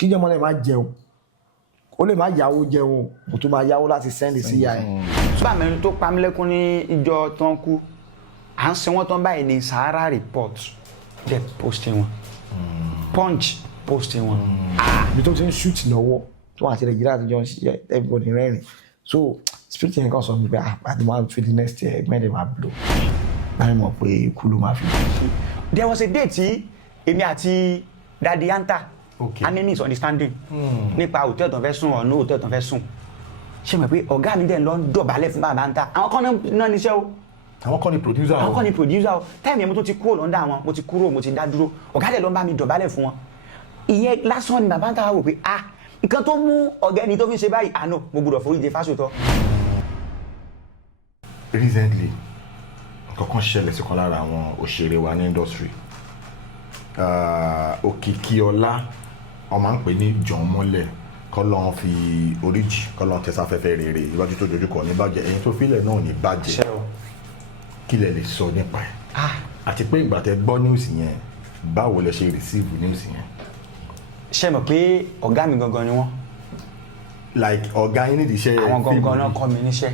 kí jẹ́ mọ́lẹ̀ máa jẹun ó lè máa yáwó jẹun kò tó máa yáwó láti sẹ́ndì sí ìyá ẹ̀. bá mi tó pamílẹ́kún ní ìjọ tán kú à ń sin wọ́n tán báyìí ní Sahara Report jẹ́ posting wọn Punch posting wọn. ibi tó ti ń shoot lọ́wọ́ tó wà sí Nàìjíríà tó jọ ń ṣiṣẹ́ everybody rẹ́rìn so spirit yẹn kan sọ mi pé àti máa fi the next year ẹgbẹ́ ẹ̀ máa blow láì mọ̀ pé ikú ló máa fi blow. There was a day tí èmi àti Daddy Yanta a ní misunderstanding nípa hòtẹ́ẹ̀lì tó ń fẹ́ sùn ọ̀nà hòtẹ́ẹ̀lì tó ń fẹ́ sùn ṣe mọ̀ pé ọ̀gá mi dẹ̀ lọ ń dọ̀bálẹ̀ fún bàbá Yanta àwọn kan náà níṣẹ́ o àwọn kan ni producer àwọn kan ni producer o táìmù yẹn mo tó ti kúrò lọ́ndà wọn mo ti kúrò mo ti dá dúró ọ̀gá dẹ̀ lọ ń bá mi dọ̀bálẹ̀ fún wọn ìyẹn lásán ni bàbá Yanta wò pé nǹkan tó mú ọ̀gá ẹni tó fi ṣe báyìí àná mo gbọ́dọ̀ foríjì Fásòtọ́. recently nǹkan kan ṣẹlẹ̀ sí kan lára àwọn òṣèré wa ní industry Òkìkíọlá wọ́n máa ń pè ní John Mọ́lẹ̀ kọ́lọ́n fi oríjì kọ́lọ́n tẹ̀sáfẹ́fẹ́ rere iwájú tó dojú kọ ní bàjẹ́ ẹ̀yìn tó fílẹ̀ náà ní bàjẹ́ kí lẹ lè sọ nípa ẹ̀ àti pé ìgbà tẹ́ gbọ́ news yẹn báwo lẹ ṣe receive news yẹn. ṣe mọ̀ pé ọ̀gá mi gangan ni wọ́n. like ọ̀gá yín nídìí iṣẹ́ àwọn gangan náà kọ́ mi níṣẹ́.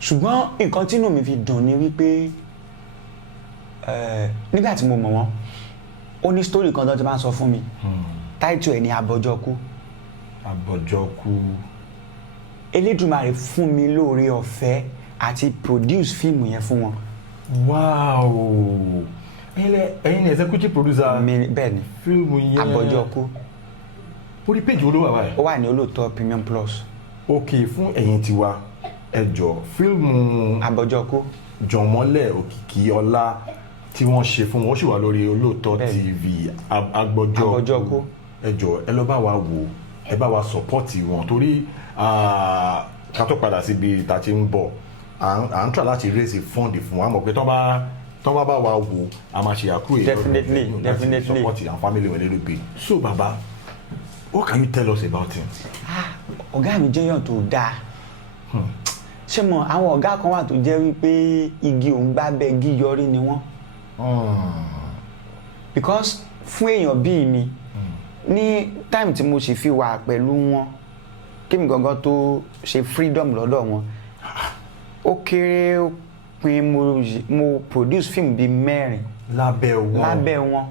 ṣùgbọ́n nǹkan tí inú mi fi dùn ni wípé nígbà tí mo mọ̀ wọ́n ó ní story kan tó ti máa ń sọ fún mi title ẹ̀ ní Abọ́jọ́kú. Abọ́jọ́kú. Elédùmarè fún mi lóore ọ̀fẹ́ àti produce fíìmù yẹn fún wọn. wow ẹ̀yin ni executive producer. mi bẹ́ẹ̀ ni fíìmù yẹn Abọ́jọ́kú. orí péjì olówó àbáyé. ó wà ní Olóòótọ́ Premium Plus. ok fún ẹ̀yin tiwa ẹ jọ̀ọ́ fíìmù Abọ́jọ́kú John Mọ́lẹ̀ Òkìkíọlá tí wọ́n ṣe fún wọn ó sì wà lórí Olóòótọ́ TV Abọ́jọ́kú ẹ jọ̀ọ́ ẹ lọ bá wa wò ẹ bá wa support wọn torí ká tó padà síbi tá a ti ń bọ̀ à ń try láti raise fund fún wa mọ̀ pé tọ́ bá wa wò a máa ṣe àkúrò definitely support and family wọn little bit. So baba, what can you tell us about him? ọ̀gá mi jẹ́yàn tó dáa ṣé mo àwọn ọ̀gá kan wà tó jẹ́ wípé igi òun gbá bẹ́ igi yọrí ni wọ́n because fún èèyàn bíi mi ní time tí mo sì fi wà pẹ̀lú wọn kí mi gangan tó ṣe freedom lọ́dọ̀ wọn ó kéré ó pin mo produce film bíi 4 lábẹ́ wọn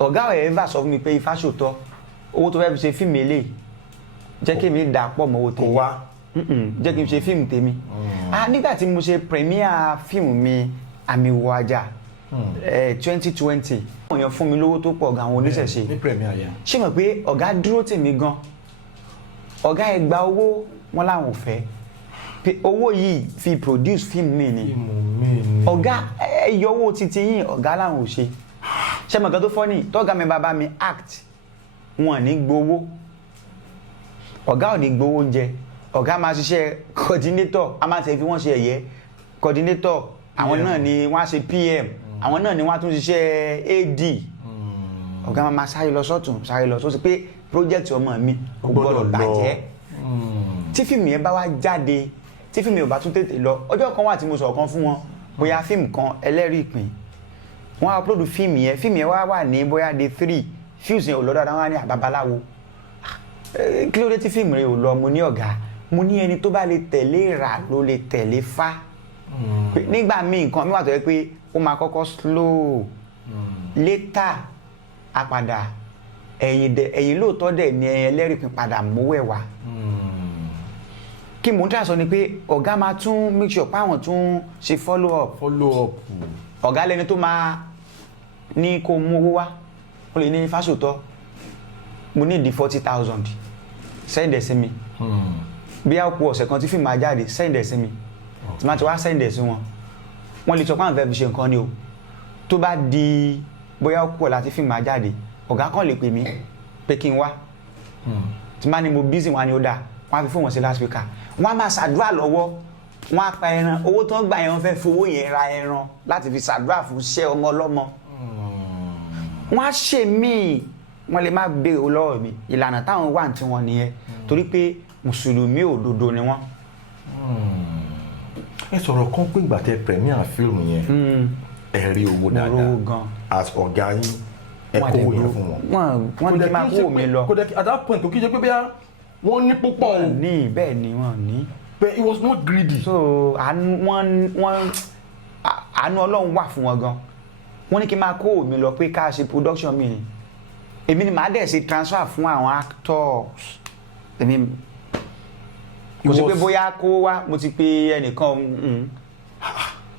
ọ̀gá ẹ̀ ever sọ fún mi pé Fásòtọ́ owó tó fẹ́ fi ṣe fíìmù eléyìí jẹ́ kí mi dà pọ̀ mọ́ owó tèmi jẹ́ kí n ṣe fíìmù tèmi nígbà tí mo ṣe premier fíìmù mi Àmì Ìwò Àjà 2020 àwọn èèyàn fún mi lówó tó pọ̀ gan àwọn oníṣẹ̀ṣe ṣé mọ̀ pé ọ̀gá dúró tèmi gan ọ̀gá ẹ̀ gba owó wọn láwọn ò fẹ́ pé owó yìí fi produce fíìmù mi ni ọ̀gá ẹ̀ yọ owó títí yìí ọ̀gá láwọn ò ṣe ṣé mọ̀ kan tó fọ́ ni tọ́gá mi bàbá mi act wọn ní gbowó ọ̀gá ò ní gbowó oúnjẹ ọ̀gá máa ṣiṣẹ́ coordinator a máa tẹ̀ fi wọ́n ṣe ẹ̀yẹ coordinator àwọn náà ni wọ́n á ṣe PM àwọn náà ni wọ́n á tún ṣiṣẹ́ AD ọ̀gá máa sáré lọ sọ́tún sáré lọ sósì pé project ọmọ mi kò gbọ́dọ̀ bàjẹ́ tí fíìmù yẹn bá wá jáde tí fíìmù yẹn ò bá tún tètè lọ ọjọ́ kan wà tí mo sọ̀rọ̀ kan fún wọn bóyá fíìmù kan ẹlẹ́rìí ìpín wọ́n upload fíìmù yẹn wá wà ní bóyá day 3 fíìmù yẹn ò lọ dáadáa wọ́n á ní àbábaláwo kí ló dé tí fíìmù rẹ̀ ò lọ mo ní ọ̀gá mo ní ẹni tó bá lè tẹ̀lé rà ló lè tẹ̀lé fá nígbà míì nǹkan mi wà tó yẹ pé ó máa kọ́kọ́ slow later àpàdà ẹ̀yìn lóòótọ́ dẹ̀ ni ẹlẹ́rìí pín padà mówó ẹ̀ wá kí mò ń tà sọ ni pé ọ̀gá máa tún make sure pé àwọn tún ṣe follow up ọ̀gá lẹni tó máa ní kó mú owó wá ó lè ní Fásòtọ́ mo ní di 40,000 send ẹ̀ sí mi bí a kú ọ̀sẹ̀ kan tí fíìmù máa jáde send ẹ̀ sí mi tí máa ti wá send ẹ̀ sí wọn wọ́n lè sọ pé àwọn fẹ́ fi ṣe nǹkan ni o tó bá di bóyá ó kú ọ̀ láti fíìmù máa jáde ọ̀gá kan lè pè mí pé kí n wá tí máa ní mo busy wọn ni ó dáa wọ́n á fi fún wọn sí last week wọ́n á máa ṣàdúrà lọ́wọ́ wọ́n á pa ẹran owó tó ń gbà yẹn wọ́n fẹ́ fowó yẹn ra ẹran láti fi ṣàdúrà fún iṣẹ́ ọmọ ọlọ́mọ wọ́n á ṣe míì wọ́n lè má béèrè lọ́wọ́ mi ìlànà táwọn wà tí wọ́n nìyẹn torí pé mùsùlùmí òdodo ni wọ́n. ẹ sọ̀rọ̀ kan pé ìgbà tẹ premier fíìmù yẹn ẹ rí owó dáadáa as ọ̀gá yín ẹ kówó yẹn fún wọn. wọ́n ní kí n máa kó mi lọ. kò dẹ̀ at that point kò kí n ṣe pé bóyá wọ́n ní púpọ̀ o. ní bẹ́ẹ̀ ni wọ́n ní. but it was not greedy. so àánú Ọlọ́run wà fún wọn gan. wọ́n ní kí n máa kó mi lọ pé ká ṣe production mi ni èmi ni màá dẹ̀ ṣe transfer fún àwọn actors èmi kò sí pé bóyá kó wá mo ti pe ẹnìkan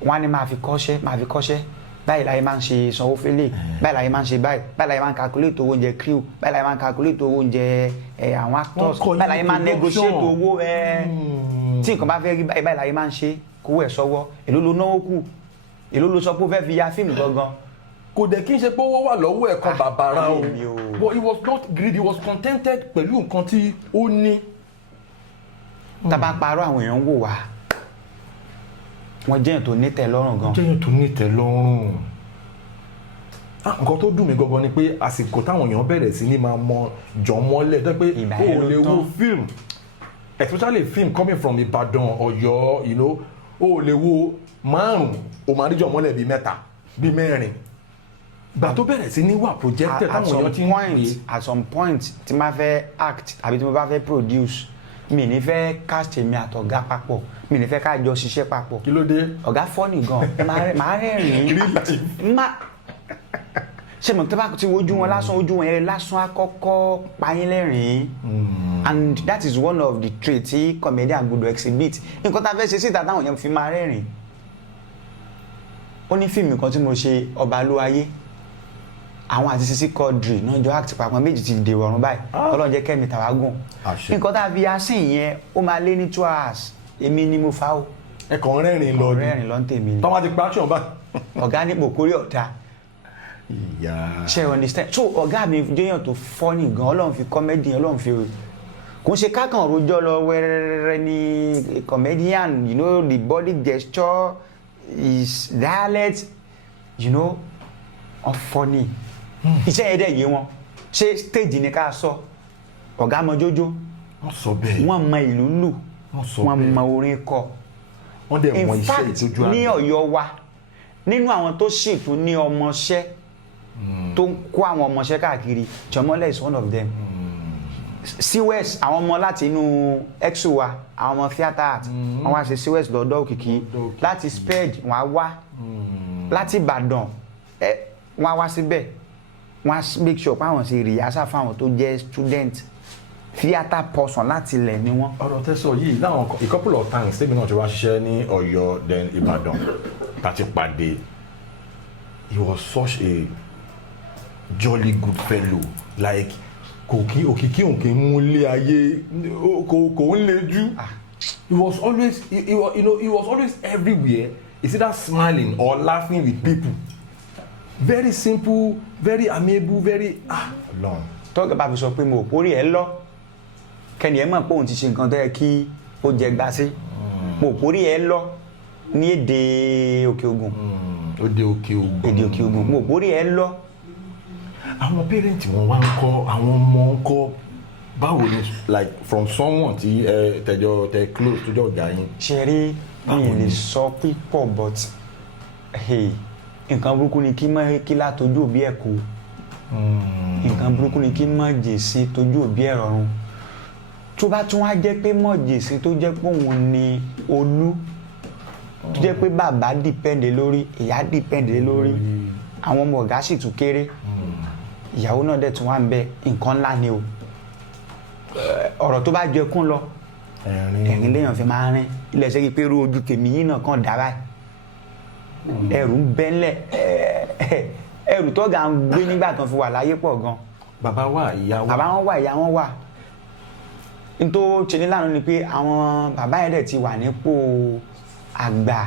wọ́n á ní máa fi kọ́ṣẹ́ báyìí láyé máa ń ṣe sanwó fẹ́lẹ̀ báyìí láyé máa ń ṣe báyìí láyé máa ń calculate owó oúnjẹ crew báyìí láyé máa ń calculate owó oúnjẹ àwọn actors báyìí láyé máa ń negotiate owó tí nǹkan bá fẹ́ rí báyìí láyé máa ń ṣe kówó ẹ̀ sọ́wọ́ èló ló náwó kù èló ló sọ pé ó fẹ́ fi ya fíìmù gangan. kò dẹ̀ kí n ṣe pé owó wà lọ́wọ́ ẹ̀ kan bàbàrà o but he was not greedy he was contented pẹ̀lú nǹkan tí ó ní. tá bá parọ́ àwọn èèyàn ń wò wá wọ́n jẹ́yàn tó ní tẹ́lọ́rùn gan. jẹ́yàn tó ní tẹ́lọ́rùn. nǹkan tó dùn mí gangan ni pé àsìkò táwọn èèyàn bẹ̀rẹ̀ sí ní máa mọ jọmọ́lẹ̀ tó pé o ò lè wo film especially film coming from Ìbàdàn Ọ̀yọ́ you know o ò lè wo márùn o máa rí jọmọ́lẹ̀ bíi mẹ́ta bíi mẹ́rin gbà tó bẹ̀rẹ̀ sí ní wà projected táwọn èèyàn ti ń pè. at some point tí máa fẹ́ act àbí tí mo bá fẹ́ produce mi ní fẹ́ cast èmi àtọ̀gá papọ̀ mi ní fẹ́ ká jọ ṣiṣẹ́ papọ̀. kí ló dé. ọ̀gá funny gan máa rẹ́rìn-ín ṣe mọ̀ tí bá ti wojú wọn lásán ojú wọn yẹn lásán àkọ́kọ́ payín lẹ́rìn-ín and that is one of the traits tí comedian gbọ́dọ̀ exhibit nǹkan tá a fẹ́ ṣe síta táwọn èèyàn fi máa rẹ́rìn-ín. ó ní fíìmù kan tí mo ṣe Ọbalúayé àwọn àti Sisi Quadri náà jọ act papọ̀ méjì ti dèrò ọ̀run báyìí Ọlọ́run jẹ́ kẹ́mi tàwágùn nǹkan tá a fi asín yẹn ó máa lé ní 2 hours èmi ni mo fa o. ẹ kàn rẹ́rìn lọ ni rẹ́rìn lọ ń tèmi ni. tọ́wọ́ ti pa action báyìí. ọ̀gá ní pòkórí ọ̀tá. ṣe understand so ọ̀gá mi jẹ́yàn tó funny gan Ọlọ́run fi comedy Ọlọ́run fi kò ń ṣe kákan rojọ́ lọ wẹ́rẹ́rẹ́ ní comedian you know the body gesture his dialect you know funny. iṣẹ́ yẹn dẹ̀ yé wọn ṣé stage ni ká sọ ọ̀gá mọ jójó wọ́n sọ bẹ́ẹ̀ wọ́n mọ ìlú lù wọ́n mọ orin kọ wọ́n dẹ̀ mọ iṣẹ́ ìtọ́jú àgbẹ̀. ní Ọ̀yọ́ wa nínú àwọn tó ṣètò ní ọmọọṣẹ́ tó ń kó àwọn ọmọọṣẹ́ káàkiri Jọmọ́lẹ̀ is one of them. CWES àwọn ọmọ láti inú exo wa àwọn ọmọ theatre art wọ́n wá ṣe CWES lọ́dọ̀ Òkìkí láti sped wọ́n á wá láti Ìbàdàn wọ́n á wá síbẹ̀ wọ́n á make sure pé àwọn ṣe rìhásà fáwọn tó jẹ́ student theatre person láti ilẹ̀ ni wọ́n. ọ̀rọ̀ tẹ́sọ̀ yìí láwọn a couple of times tèmi náà ti wá ṣiṣẹ́ ní Ọ̀yọ́ then Ìbàdàn láti pàdé he was such a jolly good fellow like kò kí òkìkí òkè mú lé ayé kò ń lejú he was always he was always everywhere is either smiling or laughing with people very simple very amiable very long. tọ́gà bá fi sọ pé mo pórí ẹ lọ kẹ́ni ẹ mọ̀ pé òun ti ṣe nǹkan tó yẹ kí ó jẹ gbà sí mo pórí ẹ lọ ní èdè Òkè Ògùn èdè Òkè Ògùn mo pórí ẹ lọ. àwọn parents wọn wá ń kọ́ àwọn ọmọ ń kọ́ báwo ni like from someone tí tẹ close tó jẹ́ ọ̀gá yín. ṣe rí mi lè sọ pípọ̀ but nǹkan burúkú ni kí látojú òbí ẹ̀ kú nǹkan burúkú ni kí mọ̀ jèsì tójú òbí ẹ̀ rọrùn tó bá tún wá jẹ́ pé mọ̀ jèsì tó jẹ́ pé òun ni olú tó jẹ́ pé bàbá dìpẹ́ǹdé lórí ìyá dìpẹ́ǹdé lórí àwọn ọmọ ọ̀gá sì tún kéré ìyàwó náà dẹ̀ tún wá ń bẹ nǹkan ńlá ni o ọ̀rọ̀ tó bá jẹ kún lọ ẹ̀rín léèyàn fi máa rín ilẹ̀ ṣe kí pé irú ojú tèmi yín náà kàn dá báyìí ẹ̀rù ń bẹ́ńlẹ̀ ẹ̀rù tó ga ń gbé nígbà tó fi wà láyé pọ̀ gan. bàbá wà ìyá wà. bàbá wọn wà ìyá wọn wà nítorí ṣe ní lánàá ni pé àwọn bàbá yẹn dẹ̀ ti wà nípò àgbà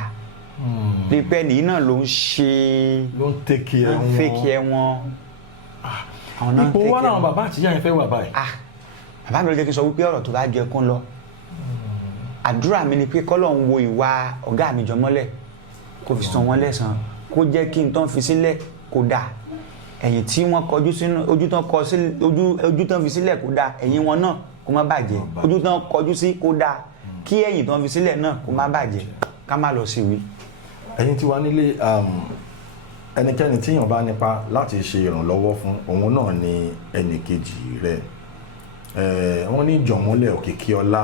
pípẹ́ nìyí náà ló ń ṣe ló ń fẹ́kì ẹ̀ wọn. ipò wà láwọn bàbá àtìyá yẹn fẹ́ wà báyìí. bàbá mi ló jẹ́ kí n sọ wípé ọ̀rọ̀ tó bá jẹ kún lọ àdúrà mi ni pé kọ́lọ̀ ń wo ìwà ọ̀gá mi Jọmọ́lẹ̀ kó fi san wọ́n lẹ́san kó jẹ́ kí n tán fi sílẹ̀ kó dáa ẹ̀yìn tí wọ́n kọjú sínú ojú tán fi sílẹ̀ kó dáa ẹ̀yìn wọn náà kó má bàjẹ́ ojú tán kọjú sí kó dáa kí ẹ̀yìn tán fi sílẹ̀ náà kó má bàjẹ́ ká má lọ síwí. ẹ̀yin tí wà nílé ẹnikẹ́ni tíyàn bá nípa láti ṣe ìrànlọ́wọ́ fún òun náà ni ẹnìkejì rẹ̀ wọ́n ní Jọ̀mọ́lẹ̀ Òkìkíọlá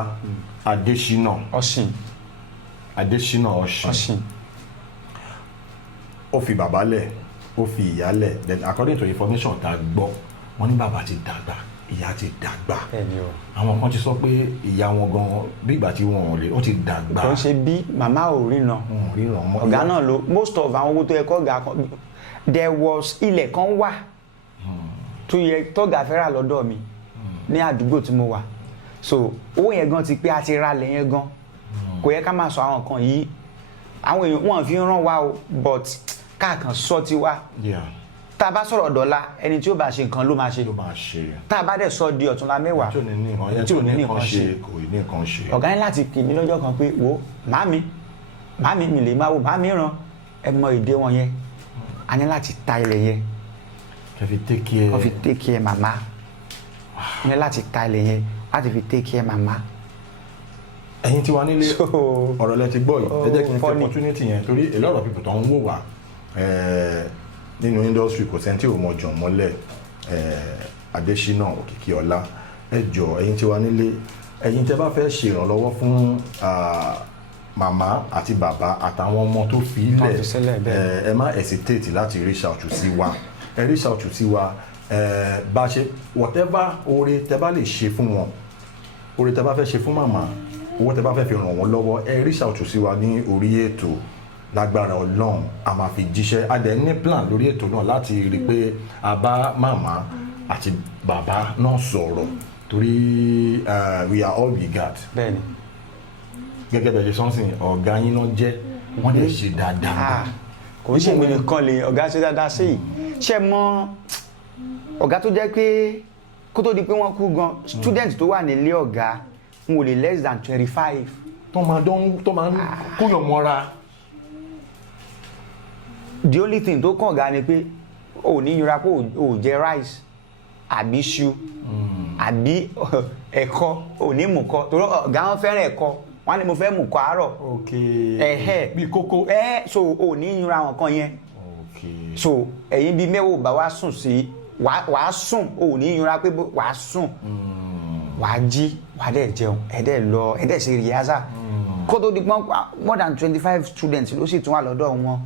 Adésínà Ọ̀ṣìn ó fi bàbá lẹ̀ ó fi ìyá lẹ̀ then according to information tá a gbọ́ wọ́n ní bàbá ti dàgbà ìyá ti dàgbà àwọn kan ti sọ pé ìyá wọn gan bí ìgbà tí wọn ò lè ó ti dàgbà. kò ń ṣe bí màmá ò ríran ọ̀gá náà ló most of àwọn owó tó yẹ kọ́ ọ̀gá kan there was ilẹ̀ kan wà tó yẹ tọ́gà fẹ́ rà lọ́dọ̀ mi ní àdúgbò tí mo wà so owó yẹn gan ti pé a ti ra lẹ̀ yẹn gan kò yẹ ká máa sọ àwọn kan yìí àwọn èèyàn wọn fi ń ràn wá o but káàkan sọ ti wá tá a bá sọ̀rọ̀ dọ́là ẹni tí ó bá ṣe nǹkan ló máa ṣe tá a bá dẹ̀ sọ di ọ̀túnla mẹ́wàá tí ò ní nǹkan ṣe ọ̀gá ní láti pè mí lọ́jọ́ kan pé wo màámi mi lè máa wo màámi ràn ẹ mọ èdè wọn yẹn a ní láti ta ilẹ̀ yẹn wọ́n fi take care màmá a ní láti ta ilẹ̀ yẹn láti fi take care màmá. ẹ̀yin tí wà nílé ọ̀rọ̀ lẹ ti gbọ́ yìí ẹ jẹ́ kí n fi opportunity yẹn torí a lot of people tó ń wò wá nínú industry kò sẹ́ni tí ò mọ Jọ̀mọ́lẹ̀ Adésínà Òkìkíọlá ẹ jọ̀ọ́ ẹ̀yin tí wà nílé ẹ̀yin tẹ́ bá fẹ́ ṣe ìrànlọ́wọ́ fún màmá àti bàbá àtàwọn ọmọ tó fi ilẹ̀ ẹ má hesitate láti reach out sí wa ẹ reach out sí wa bá ṣe whatever oore tẹ́ bá lè ṣe fún wọn oore tẹ́ bá fẹ́ ṣe fún màmá owó tẹ́ bá fẹ́ fi ràn wọ́n lọ́wọ́ ẹ reach out sí wa ní orí ètò lágbára Ọlọ́run a máa fi jíṣẹ́ a dẹ̀ ní plan lórí ètò náà láti rí i pé a bá màmá àti bàbá náà sọ̀rọ̀ torí we are all we got. bẹ́ẹ̀ni. gẹ́gẹ́ bẹ́ẹ̀ ṣe sọ́nsìn ọ̀gá yín náà jẹ́ wọ́n lè ṣe dáadáa. kò ń ṣe mi nìkan lè ọ̀gá ṣe dáadáa sí i ṣe mọ ọ̀gá tó jẹ́ pé kó tó di pé wọ́n kú gan student tó wà nílé ọ̀gá n ò lè less than 25. tó máa ń kóyàn mọ́ra. The only thing tó kàn ọ̀gá ni pé ò ní yọra pé ò jẹ rice àbí iṣu àbí ẹ̀kọ ò ní mú kọ torí ọ̀gá wọn fẹ́ràn ẹ̀kọ wọn ni mo fẹ́ mú kọ àárọ̀ bí kókó so ò ní yọra àwọn kan yẹn so ẹ̀yin bíi mẹ́wàá bá wá sùn sí wàá sùn ò ní yọra pé wàá sùn wàá jí wàá dẹ̀ jẹun ẹ̀dẹ̀ lọ ẹ̀dẹ̀ ṣe rìhásà kó tó di pọ́n more than 25 students ló sì tún wà lọ́dọ̀ wọn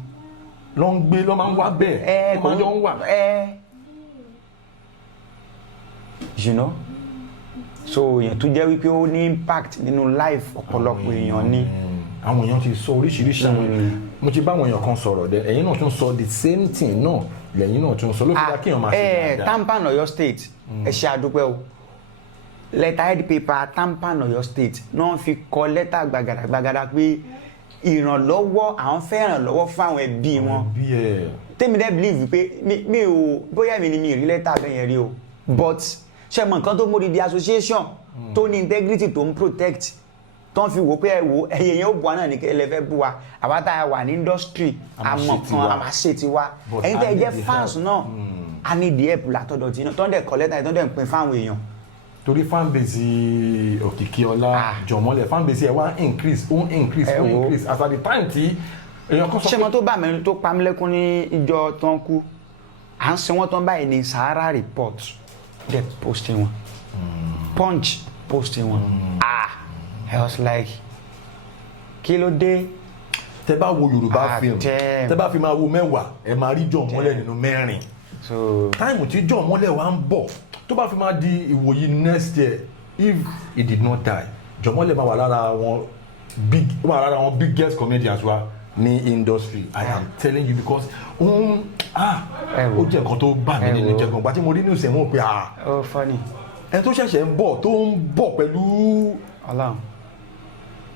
lọ ń gbé lọ máa ń wá bẹ́ẹ̀ lọ máa ń jọ ń wà. you know so èèyàn tó jẹ́ wípé ó ní impact nínú life ọ̀pọ̀lọpọ̀ èèyàn ní. àwọn èèyàn ti sọ oríṣiríṣi àwọn mo ti bá àwọn èèyàn kan sọ̀rọ̀ dẹ ẹ̀yin náà tún sọ the same thing náà lẹ́yìn náà tún sọ ló fi dá kéèyàn máa ṣe dáadáa. Tampan Ọ̀yọ́ state ẹ ṣe àdúpẹ́ o lẹ́tà head paper Tampan Ọ̀yọ́ state náà fi kọ lẹ́tà gbàgàdàgbàgàdà pé ìrànlọ́wọ́ àwọn fẹ́ ìrànlọ́wọ́ fún àwọn ẹbí wọn tèmi dẹ́ believe pé mi ò bóyá mi ni mi rí lẹ́tà bẹ́ẹ̀ yẹn rí o but ṣe mọ nǹkan tó mórí di association tó ní integrity tó ń protect tó ń fi wò pé ẹ̀yẹ yẹn ó bu wa náà ní kẹ́lẹ́ fẹ́ bu wa àwa tá a wà ní industry àmọ̀ kan àmà ṣe ti wa ẹ̀yin tẹ́ ẹ jẹ́ fans náà a ní the help látọ̀dọ̀ tí tó ń dẹ̀ kọ́ lẹ́tà yẹn tó ń dẹ̀ ń pín fáwọn èèyàn. torí fanbase Òkìkíọlá Jọ̀mọ́lẹ̀ fanbase ẹ̀ wá increase as at the time tí èèyàn kan sọ pé. ṣé mo tó bá mi tó pa mí lẹ́kún ní ìjọ tó ń kú à ń sin wọ́n tó ń báyìí ní Sahara report dẹ̀ posting wọn Punch posting wọn I was like kí ló dé. tẹ bá wo Yorùbá film tẹ bá fi máa wo mẹ́wàá ẹ máa rí Jọ̀mọ́lẹ̀ nínú mẹ́rin táìmù tí Jọ̀mọ́lẹ̀ wá ń bọ̀ tó bá fi máa di ìwòyí next year if he did not die Jọ̀mọ́lẹ̀ máa wà lára wọn biggest comedians wa ní industry I am telling you because ó jẹ́ nǹkan tó bà mí nínú jẹ́ gan-an gbà tí mo rí news ẹ̀ mọ̀ pé funny ẹ tó ṣẹ̀ṣẹ̀ ń bọ̀ tó ń bọ̀ pẹ̀lú.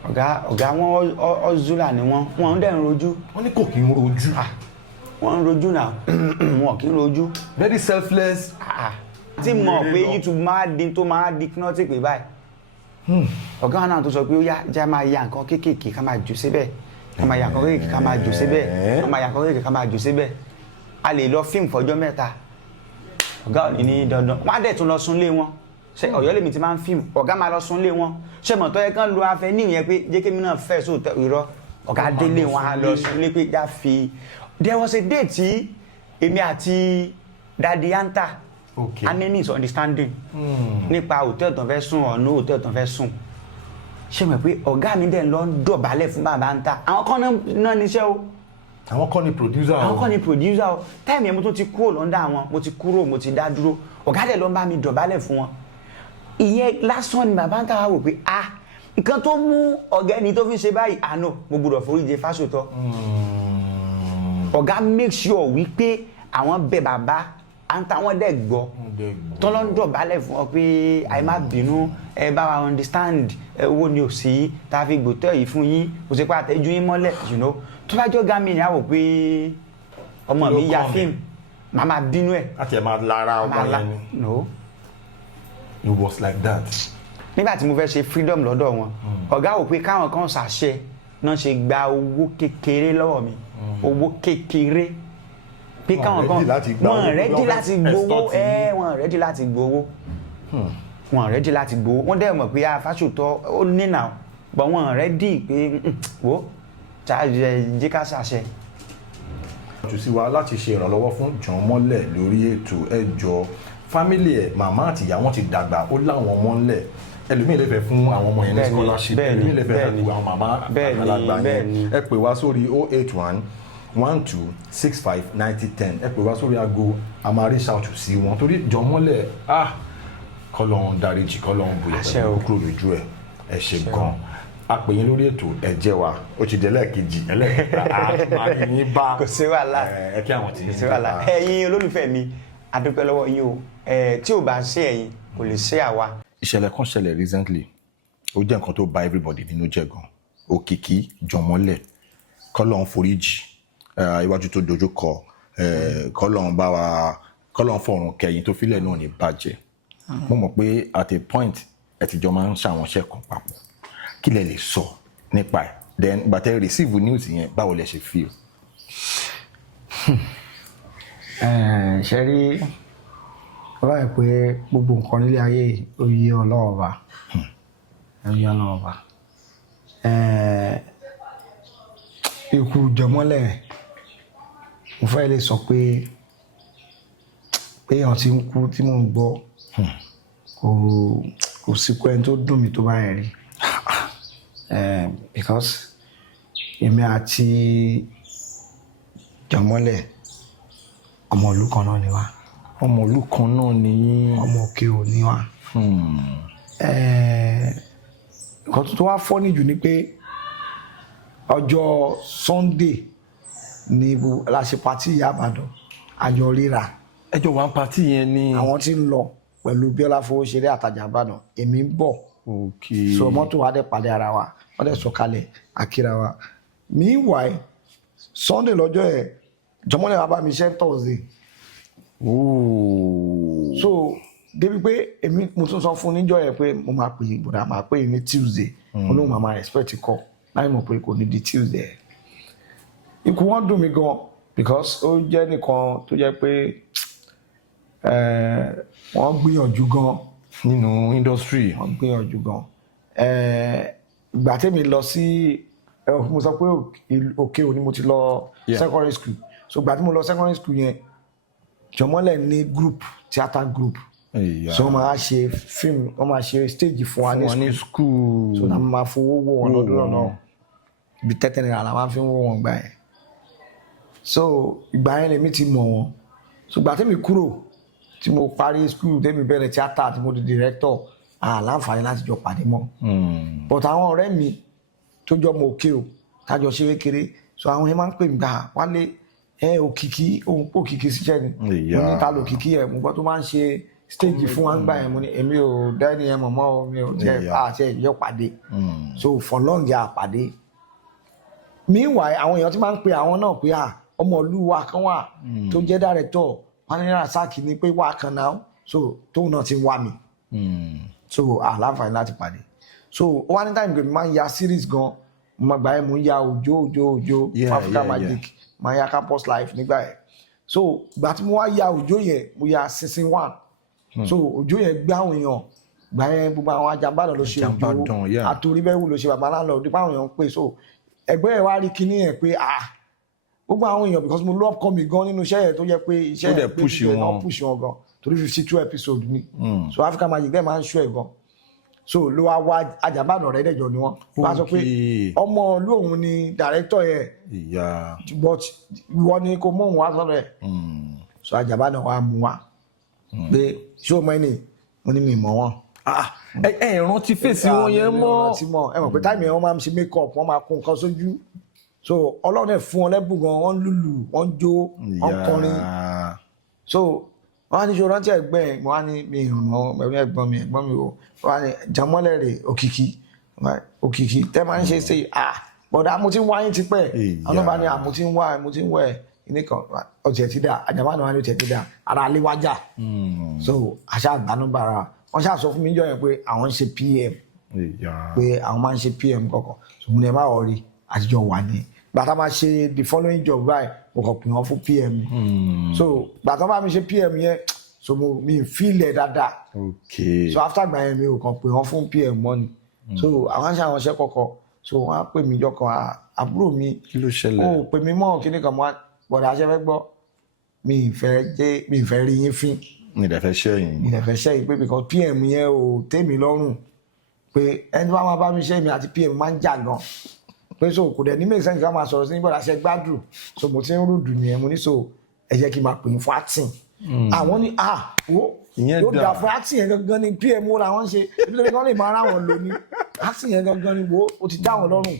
ọ̀gá wọn ọ̀zúlà ni wọ́n ń dẹ̀ ń rojú. wọ́n ní kò kí ń rojú. wọ́n ń rojú náà wọn kì í rojú. very selfless. tí mo pé YouTube máa di tó máa di hypnotic pé báyìí. ọ̀gá wọn náà tó sọ pé ó yá jẹ́ máa ya nǹkan kéékèèké ká máa jù síbẹ̀ ká máa ya nǹkan kéékèèké ká máa jù síbẹ̀ ká máa ya nǹkan kéékèèké ká máa jù síbẹ̀ a lè lọ fíìmù fọjọ́ mẹ́ta ọ̀gá ò ní dandan wọ́n á dẹ̀ tún lọ súnlé wọn ṣe Ọ̀yọ́ lèmi ti máa ń fíìmù ọ̀gá máa lọ súnlé wọn ṣe mọ̀ tó yẹ kán lu afẹ́ ní ìyẹn pé jẹ́ kémi náà fẹ́ sóòtọ́ irọ́ ọ̀gá délé wọn á lọ súnlé pé já fi there was a day tí èmi àti Daddy Anta Okay. a ní misunderstanding nípa hòtẹ́ẹ̀lì tó fẹ́ sùn ọ̀nà hòtẹ́ẹ̀lì tó fẹ́ sùn ṣé mọ̀ pé ọ̀gá mi dẹ̀ lọ ń dọ̀bálẹ̀ fún bàbá Anta àwọn kan náà níṣẹ́ o àwọn kọ́ ni producer o. àwọn kan ni producer o táìmù yẹn mo tún ti kúrò lọ́ndà wọn mo ti kúrò mo ti dá dúró ọ̀gá dẹ̀ ló ń bá mi dọ̀bálẹ̀ fún wọn ìyẹn lásán ni bàbá Anta wá wò pé nǹkan tó mú ọ̀gá ẹni tó fi ṣe báyìí àná mo gbọ́dọ̀ foríjì Fásòtọ́ ọ̀gá make sure wípé àwọn bẹ bàbá Anta wọn dẹ̀ gbọ́ tọ́lọ́ ń dọ̀bálẹ̀ fún ọ pé àì má bínú ẹ bá wa understand owó ni ò sí tá a fi gbòtọ́ yìí fún yín kò sí pé àtẹ́jú yín mọ́lẹ̀ you know tó bá jọ gami ni a wò pé ọmọ mi ya fíìmù màá máa bínú ẹ̀. láti ẹ̀ máa lára ọmọ yẹn ni. no. it was like that. nígbà tí mo fẹ́ ṣe freedom lọ́dọ̀ wọn ọ̀gá wò pé káwọn kan ṣàṣẹ náà ṣe gba owó kékeré lọ́wọ́ mi owó kékeré pé káwọn kan wọn rẹ́dí láti gbowó wọn rẹ́dí láti gbowó wọn rẹ́dí láti gbowó wọ́n dẹ̀ mọ̀ pé Fásòtọ́ ó nínà bọ̀ wọn rẹ́dí pé wò jẹ́ ká ṣàṣẹ. jù sí wa láti ṣe ìrànlọ́wọ́ fún Jọ̀ọ́mọ́lẹ̀ lórí ètò ẹjọ́ fámílì ẹ̀ màmá àtìyá wọn ti dàgbà ó láwọn ọmọ ńlẹ̀ ẹlòmíì lè fẹ́ fún àwọn ọmọ yẹn ní scholarship ẹlòmíì lè fẹ́ fún àwọn màmá àgbàlagbà yẹn ẹ pè wá sórí 081 12 65 90 10 ẹ pè wá sórí aago amari shout sí wọn torí Jọ̀ọ́mọ́lẹ̀ kọ́lọ́hún dáríjì kọ́lọ́hún bùyẹ̀ pẹ̀lú kúrò lójú ẹ ṣe gan a pè yín lórí ètò ẹ̀jẹ̀ wa ó ti dé lẹ́ẹ̀kejì ẹlẹ́ẹ̀kẹta àtúmọ̀ yín bá kò sí wàhálà ẹ kí àwọn tí yín kò sí wàhálà ẹ̀yin olólùfẹ́ mi a dúpẹ́ lọ́wọ́ yín o tí ò bá ṣe ẹ̀yin kò lè ṣe àwa. ìṣẹ̀lẹ̀ kan ṣẹlẹ̀ recently ó jẹ́ nǹkan tó bà everybody nínú jẹ́ gan Òkìkí Jọ̀ọ́mọ́lẹ̀ kọ́lọ́hún foríjì iwájú tó dojú kọ kọ́lọ́hún bá wa kọ́lọ́hún fọ̀run kẹyìn tó filẹ̀ náà ní bàjẹ́ mo mọ̀ pé at a point ẹ ti jọ máa ń ṣàwọn iṣẹ́ kan papọ̀ kí lẹ lè sọ nípa ẹ̀ then gbàtẹ́ receive news yẹn báwo lẹ ṣe feel. ṣe rí ọba ẹ̀ pé gbogbo nǹkan nílé ayé oyè ọlọ́ọ̀ba oyè ọlọ́ọ̀ba ikú Jọ̀ọ́mọ́lẹ̀ mo fẹ́ lè sọ pé èèyàn ti ń kú tí mò ń gbọ́ kò sí kó ẹni tó dùn mí tó bá yẹn rí because èmi àti Jọ̀ọ́mọ́lẹ̀ ọmọ ìlú kan náà ni wá. ọmọ ìlú kan náà ni ọmọ òkè ò ní wá. nǹkan tó wá fọ́nì jù ni pé ọjọ́ Sunday ni la ṣe pàtí Ìyá Ìbàdàn àjọ ríra. ẹjọ́ wa ń pàtí yẹn ni. àwọn tí ń lọ pẹ̀lú Bíọ́lá Fowóṣeré àtàjà Ìbàdàn èmi ń bọ̀. so mọ́tò wa dẹ̀ pàdé ara wa wọ́n dẹ̀ sọ̀kalẹ̀ àkíra wa. meanwhile Sunday lọ́jọ́ ẹ̀ Jọ̀ọ́mọ́lẹ̀ wa bá mi ṣe Thursday. so débi pé èmi mo tún sọ fún níjọ́ yẹn pé mo máa pè é bùdá máa pè é ní Tuesday olóhùn màmá respect kọ láì mọ̀ pé kò ní di Tuesday. ikú wọn dùn mí gan because ó jẹ́ nìkan tó jẹ́ pé wọ́n gbìyànjú gan nínú industry. wọ́n gbìyànjú gan. ìgbà tẹ́mi lọ sí mo sọ pé òkè òní mo ti lọ secondary school so ìgbà tí mo lọ secondary school yẹn Jọ̀ọ́mọ́lẹ̀ ní group theatre group so wọ́n máa ṣe film wọ́n máa ṣe stage fún wa ní school so náà máa fowó wọ wọn lọ́dún náà ibi tẹ́tẹ́ náírà la máa fi ń wọ wọn gbà yẹn so ìgbà yẹn lèmi ti mọ̀ wọn so ìgbà tẹ́mi kúrò tí mo parí school tẹ́mi bẹ̀rẹ̀ theatre tí mo di director láǹfààní láti jọ pàdé mọ́ but àwọn ọ̀rẹ́ mi tó jọ mọ òkè o tájọ ṣe kékeré so àwọn yẹn máa ń pè mí gbà Wálé Òkìkí òun pò Òkìkí síṣẹ́ ni mo ní ta lòkìkí yẹn mo gbọ́ tó máa ń ṣe stage fún wa ń gbà yẹn mo ní èmi ò dẹ́ni yẹn mọ̀mọ́ o mi ò jẹ́ àti ẹ̀yọ́ pàdé so for long yà pàdé meanwhile àwọn èèyàn ti máa ń pe àwọn náà pé ọmọ ìlú wa kan wà tó jẹ́ director panira saki ni pé wà kan náà so tóun náà ti ń wá mi so láǹfààní láti pàdé so ó wá ní time pé mi máa ń ya series gan mo gbà yẹn mo ń ya òjò Africa Magic máa ya Campus Life nígbà yẹn so ìgbà tí mo wá ya òjò yẹn mo ya season 1 so òjò yẹn gbé àwọn èèyàn gbà yẹn gbogbo àwọn Àjànbàdàn ló ṣe òjò àtòríbẹ̀wò ló ṣe bàbá náà lọ dípò àwọn èèyàn ń pè so ẹgbẹ́ ẹ̀ wá rí kinní yẹn pé gbogbo àwọn èèyàn because mo love kọ́ mi gan nínú iṣẹ́ yẹn tó yẹ pé iṣẹ́ yẹn push wọn gan torí 52 episode ni so African Magic dem máa ń ṣọ́ ẹ̀ gan so ló wá Àjàbàdàn rẹ̀ dẹ̀jọ́ ni wọ́n wá sọ pé ọmọ ìlú òun ni director yẹn but ìwọ ni kò mú òun wá sọ́dọ̀ ẹ̀ so Àjàbàdàn wa mú wa pé ṣé o mọ ẹni mo ní mi mọ̀ wọ́n. ẹ rántí fèsì wọn yẹn mọ́ ẹ mọ̀ pé táìmù yẹn wọ́n máa ń ṣe make up wọ́n máa kó nǹkan sójú so Ọlọ́run ẹ̀ fún wọn lẹ́bùn gan wọ́n lùlù wọ́n jó wọ́n kọrin so wọ́n á ní ṣe rántí ẹ̀gbọ́n ẹ̀ mo wá ní mi ìrànwọ́ ẹ̀gbọ́n mi o wọ́n á ní Jàmọ́lẹ̀ Òkìkí tẹ́ máa ń ṣe ṣe bọ̀dá mo ti ń wáyé tipẹ́ àwọn ọba ni mo ti ń wá ẹ̀ nìkan ọ̀tí ti dà Àjàbàdàn wa ni ọ̀tí ti dà ara alẹ́ wájà so àṣà àgbànúbàrà wọ́n ṣáà sọ fún mi jọ yẹn pé àwọn ń ṣe PM pé àwọn máa ń ṣe PM kọ̀ọ̀kan ṣùgbọ́n ẹ má wọrí àtijọ́ wà ní gbàtà máa ṣe the following job báyìí mo kàn pè wọ́n fún PM so gbàtà bá mi ṣe PM yẹn so mi feel ẹ̀ dáadáa so after gbà yẹn mi ò kàn pè wọ́n fún PM mọ́ ni so àwọn ṣe àwọn iṣẹ́ kọ̀ọ̀kan so wọ́n á pè mí jọ kan àbúrò mi kí ló ṣẹlẹ̀ ó pè mí mọ́ kíní kan mọ́ bọ̀dà ṣe fẹ́ gbọ́ mi ìfẹ́ rí yín fín mi dẹ̀ fẹ́ ṣẹ́yìn pé because PM yẹn ò tẹ́ mi lọ́rùn pé ẹni bá máa bá mi ṣe mi àti PM máa ń jà gan pé so kò dẹ̀ ní make sense ká máa sọ̀rọ̀ sí ní bọ̀dà ṣe gbádùn so mo ti ń rúdù nìyẹn mo ní so ẹ jẹ́ kí n máa pè é fún acting àwọn ní yóò dà fún acting yẹn gangan ni PM wo làwọn ṣe ibi tó lè máa ráwọn lò ní acting yẹn gangan ni wo ó ti dá wọn lọ́rùn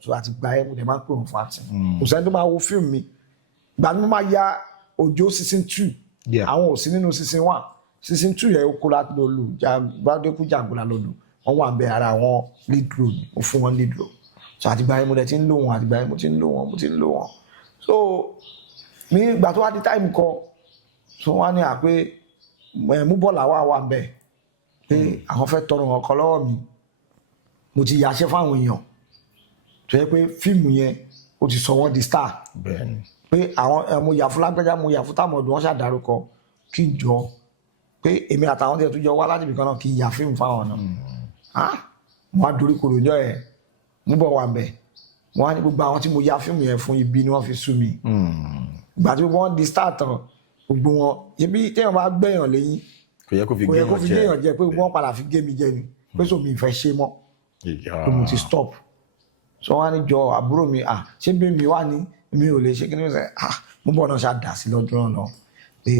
so àti gbà ẹ́ mo dẹ̀ máa ń pè wọ́n fún acting kò sẹ́ni tó máa wo fíìmù mi gbà mí máa ya Òjó season 2 àwọn ò sí nínú season 1 season 2 yẹn ó kó láti lọ lù Gbádékú Jàgbọ́lá lọ lù wọ́n wà bẹ ara wọn lead role mo fún wọn lead role so àtìgbà yẹn mo dẹ̀ ti ń lò wọn àtìgbà yẹn mo ti ń lò wọn so mi ìgbà tó wá di time kan so wọ́n á ní àpé Múbọ̀lá wà bẹ́ẹ̀ pé àwọn fẹ́ tọrọ ọkọ lọ́wọ́ mi mo ti yàṣẹ́ fáwọn èèyàn tó yẹ pé fíìmù yẹn ó ti sọ wọ́n di star pé àwọn mo yà fún Lágbájá mo yà fún Tàmọ̀dù wọ́n ṣàdárúkọ kí n jọ pé èmi àtàwọn tẹ̀ tó jọ wá láti ibìkan náà kí n yà fíìmù fáwọn náà mo wá dorí kodò jọ ẹ̀ Múbọ̀ wà bẹ́ẹ̀ mo wá ní gbogbo àwọn tí mo yà fíìmù yẹn fún ibi ni wọ́n fi sú mi ìgbà tí wọ́n di star tán gbogbo wọn ebi téèyàn bá gbẹ̀yàn lẹ́yìn kò yẹ kó fi géèyàn jẹ pé wọ́n padà fi gé mi jẹ ni pé so mi fẹ́ ṣe mọ́ pé mo ti stop so wọ́n á ní jọ àbúrò mi ṣé bí mi wà ní mi ò lè ṣe kí ni mo sẹ Múbọ̀ náà ṣáà dà sí lọ́dún náà pé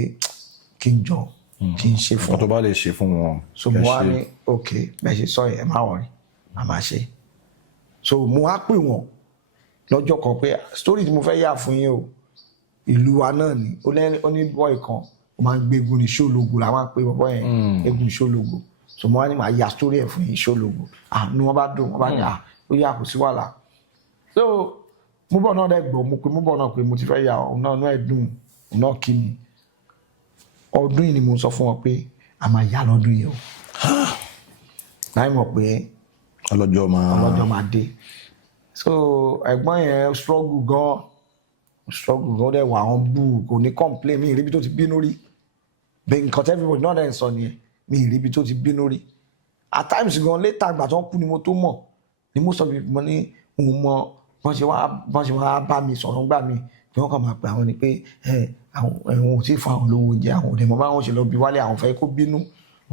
kí n jọ kí n ṣe fún wọn tó bá lè ṣe fún wọn so mo wá ní ok bẹ́ẹ̀ ṣe sọ yẹn má wọrí má má ṣe so mo wá pè wọ́n lọ́jọ́ kan pé story tí mo fẹ́ yà fún yín o ìlú wa náà ni ó ní bọ́ọ̀ kan ó máa ń gbégun ní Ṣólogo la máa ń pè bọ́ọ̀ yẹn egun Ṣólogo so mo wá ní màá ya story ẹ̀ fún yín Ṣólogo ni wọ́n bá dùn wọ́n bá ní ó yà kò sí wàhálà so Múbọ̀ náà dẹ̀ gbọ́ mo pé Múbọ̀ náà pé mo ti fẹ́ yà òun náà ẹ̀ dùn òun náà kí mi ọdún yìí ni mo sọ fún wọn pé a máa yà lọ́dún yìí o láì mọ̀ pé ọlọ́jọ́ máa dé so ẹ̀gbọ́n yẹn struggle gan dẹ̀ wà wọ́n bú kò ní complain mi ìríbi tó ti bínú rí bẹ́ẹ̀ nǹkan tẹ́ everybody náà dẹ̀ ń sọ nìyẹn mi ìríbi tó ti bínú rí at times gan later àgbà tó ń kú ni mo tó mọ̀ ni mo sọ bí mo ní òun mọ bọ́n ṣe wá bá mi sọ̀rọ̀ gbà mí bí wọ́n kàn máa pè àwọn ni pé àwọn ò tí ì fún àwọn olówó jẹ àwọn òde mọ́ báwọn ṣe lọ bí wálé àwọn fẹ́ kó bínú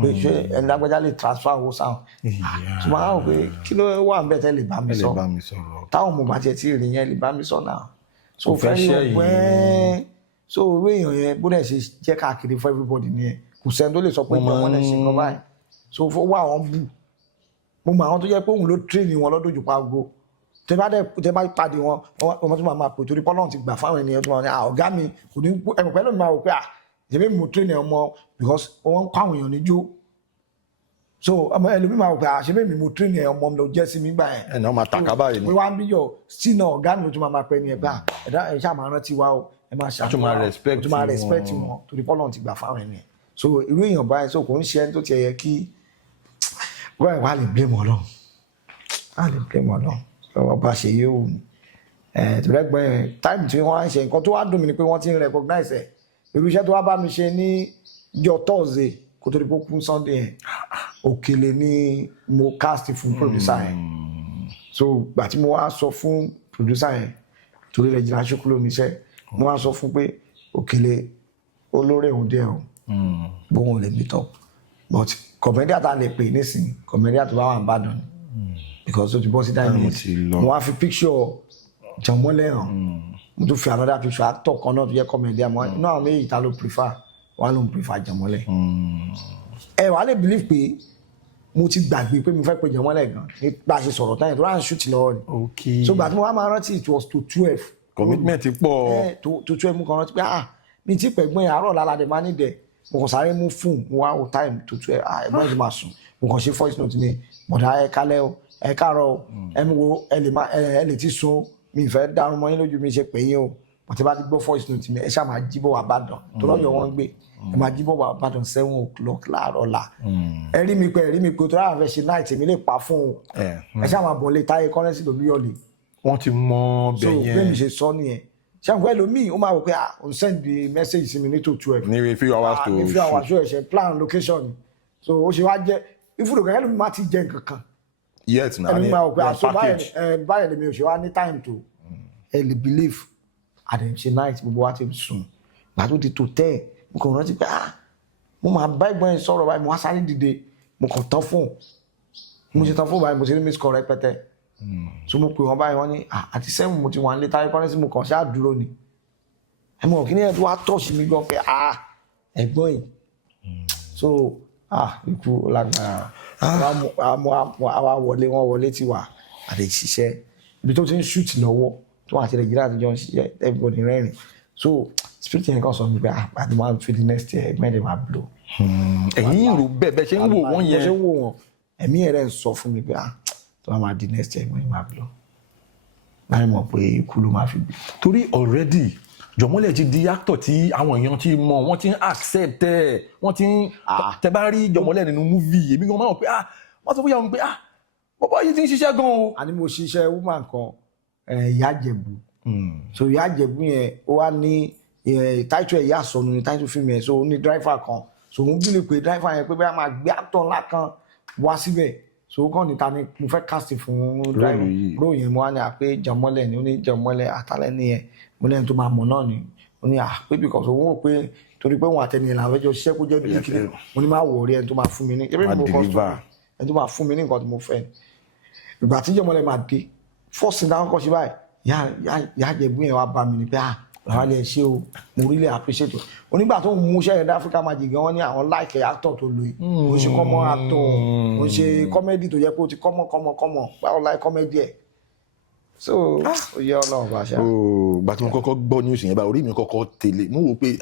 pé ṣé ẹni Lágbájá lè transfer owó sáwọn ṣùgbọ́n àwọn pé kí ló wà ń bẹ̀ tẹ́ lè bá mi sọ táwọn mo bá tiẹ̀ tí ì rí yẹn lè bá mi sọ náà so fẹ́ yọ pẹ́ so owó èèyàn yẹn bó dẹ̀ ṣe jẹ́ káàkiri for everybody nìyẹn kò sẹ́ni tó lè sọ pé wọ́n lè ṣe nǹkan báyìí so fọwọ́ àwọn bù mo mọ àwọn tó jẹ́ pé òun ló train wọn lọ́dún òjò paago tẹ bá pàdé wọn ọmọ tó máa pè torí pọ́lọ́n ti gbà fáwọn ènìyàn tó máa ní ọ̀gá mi kò ní ẹ̀mọ̀ pẹ́lú mi máa wò pé ìjẹ́bí mo train ọmọ because wọ́n ń kọ́ àwọn èèyàn níjó so ọmọ ẹlòmíì máa wò pé àṣẹ mi mo train ọmọ mi lọ jẹ́ sí mi gbà yẹn ẹ̀nà ọmọ àtàkà báyìí ni pé wá ń bí yọ sínú ọ̀gá mi tó máa pẹ́ ní ẹgbà ẹ̀dá ẹ̀ ṣáà máa rántí wa o ẹ̀ máa ṣàtúnwá tó máa respect wọn torí pọ́lọ́n ti gbà fáwọn ènìyàn so irú èèyàn báyìí so kò ń ṣe ẹni tó ti yẹ kí wọ́n wà lè blame Ọlọ́run ọba ṣe yé òun tìrẹ́gbẹ́ táìmù tí wọ́n á ṣe nǹkan tó wá dùn mí ni pé wọ́n ti ń recognize ẹ̀ irú iṣẹ́ tó wá bá mi ṣe ní jọ Thursday kó tó di pé kún Sunday yẹn Òkèlè ni mo cast fún producer yẹn so gbà tí mo wá sọ fún producer yẹn torí Regina Shoko ló níṣẹ́ mo wá sọ fún pé Òkèlè olórí òun dé o bóun lè meet up but comedian tá a lè pè nísìnyí comedian tó bá wà ní Ìbàdàn because ó ti bọ́ sí dynamic mo wá fi picture Jọmọ́lẹ̀ hàn mo tún fi another picture actor kan náà tó jẹ́ comedian mo inú àwọn méjì ta ló prefer wọn ló ń prefer Jọmọ́lẹ̀ ẹ wàá lè believe pé mo ti gbàgbé pé mo fẹ́ pe Jọmọ́lẹ̀ gan nípa ṣe sọ̀rọ̀ táyà tó rà ń shoot lọ́wọ́ ni so gbà tí mo wá máa rántí it was to 12 commitment pọ̀ to 12 mo kàn rántí pé mi ti pẹ̀gbọ́n àárọ̀ lálàdé máa nídẹ̀ mo kàn sáré mú fún mo wá o time to 12 ẹ̀gbọ́n ti máa sùn mo kàn ṣe voice note mi bọ̀dá ẹ kálẹ̀ o ẹ káàárọ̀ o ẹ mú wo ẹ lè ti sùn mi ìfẹ́ dárun mọ́ yín lójú mi ṣe pè yín o bọ̀tí bá ti gbọ́ voice note mi ẹ ṣáà máa jíbọ̀ wá Ìbàdàn tó lọ́yọ̀ wọ́n ń gbé ẹ máa jíbọ̀ wá Ìbàdàn 7 o'clock láàárọ̀ la ẹ rí mi pé tó rà fẹ́ ṣe night èmi lè pa fún un ẹ ṣáà máa bọ̀ lé táyé kọ́rẹ́nsì lórí ọ̀lẹ̀ wọ́n ti mọ bẹ́ẹ̀ yẹn so bẹ́ẹ̀ mi ṣe sọ nìyẹn ṣàǹkó ẹlòmíì ó máa wò pé o send the message sí mi ní 12 ní few hours to ní few hours ṣó ẹ̀ṣẹ̀ plan location so ó ṣe wá jẹ́ ìfúdùkọ̀ ẹlòmíì má ti jẹ nǹkan kan yet na ẹni máa wò pé àṣọ báyẹn lèmi ò ṣe wá ní time to ẹ lè believe àdẹ̀ṣe night gbogbo wa ti sùn gbà tó ti tó 10 mo kàn rántí pé mo máa bá ìgbọ́n yẹn sọ̀rọ̀ báyìí mo wá sáré dìde mo kàn tán fóun mo ṣe tán fóun báyìí mo ṣe ní miss call rẹpẹtẹ so mo pè wọn báyìí wọn ní àti 7 mo ti wà nílé táyé kọ́rẹ́nsì mo kàn ṣáà dúró ni ẹ mọ̀ kí ni ẹ̀ tó wá tọ̀ sí mi gan pé ẹ̀gbọ́n yìí so ikú lágbára àwa wọlé wọn wọlé ti wà àti ìṣiṣẹ́ ibi tó ti ń shoot lọ́wọ́ tó wà àti Nàìjíríà àti jọ ń ṣiṣẹ́ everybody rẹ́rìn so spirit yẹn kan sọ mi pé àti máa fi the next year ẹgbẹ́ ẹ̀ máa blow. ẹ̀yin rò bẹ́ẹ̀ ṣe ń wò wọ́n yẹn ṣe ń wò wọ́n ẹ̀mí ẹ̀rẹ́ ń sọ fún mi pé tó bá máa di next year ẹgbẹ́ ẹ̀ máa blow láì mọ̀ pé ikú ló máa fi gbé. torí already Jọmọ́lẹ̀ ti di actor tí àwọn èèyàn ti mọ̀ wọ́n ti ń accept ẹ̀ wọ́n ti ń tẹ́ bá rí Jọmọ́lẹ̀ nínú movie èmi gan máa wọ̀ pé wọ́n sọ fún yàrá mi pé bọ́bọ́ yìí ti ń ṣiṣẹ́ gan o. àní mo ṣiṣẹ́ woman kan Ìyá Ìjẹ̀bú so Ìyá Ìjẹ̀bú yẹn ó wá ní title Ìyá Ìsọnù ní title film yẹn so ó ní driver kan so òun bí lè pé driver yẹn pé bẹ́ẹ̀ máa gbé actor ńlá kan wá síbẹ̀ so ó kàn níta ni mo fẹ́ casting fún driver ró yẹn mo wá ní àpé Jọmọ́lẹ̀ ni ó ní Jọmọ́lẹ̀ àtàlẹ́ nìyẹn mo lẹ́yìn tó máa mọ̀ náà ni ó ní pé because òun wò pé torí pé òun àtẹnìyàn làwọn ẹjọ́ ṣiṣẹ́ kó jẹ́ bí kíni mo ní máa wọ̀ rí ẹni tó máa fún mi ní ẹbí mi mo kọ́ sọ ẹni tó máa fún mi ní nǹkan tí mo fẹ́ ìgbà tí Jọmọ́lẹ̀ máa dé fọ́ọ̀sì dáhùn kọ́ sí báyìí Ìyá Ìjẹ̀bú yẹn wá bá mi ní pé làwọn lè ṣe o mo really appreciate o onígbà tó ń mú iṣẹ́ yẹn Africa Magic gan wọ́n ní àwọn like actor tó lò yìí ó ṣe kọ́mọ actor ó ṣe comedy tó yẹ pé ó ti kọ́mọ báwo like comedy ẹ̀ so ó yẹ Ọlọ́run bá ṣá. gbà tí mo kọ́kọ́ gbọ́ news yẹn bá orí mi kọ́kọ́ tẹ̀lé mo wò pé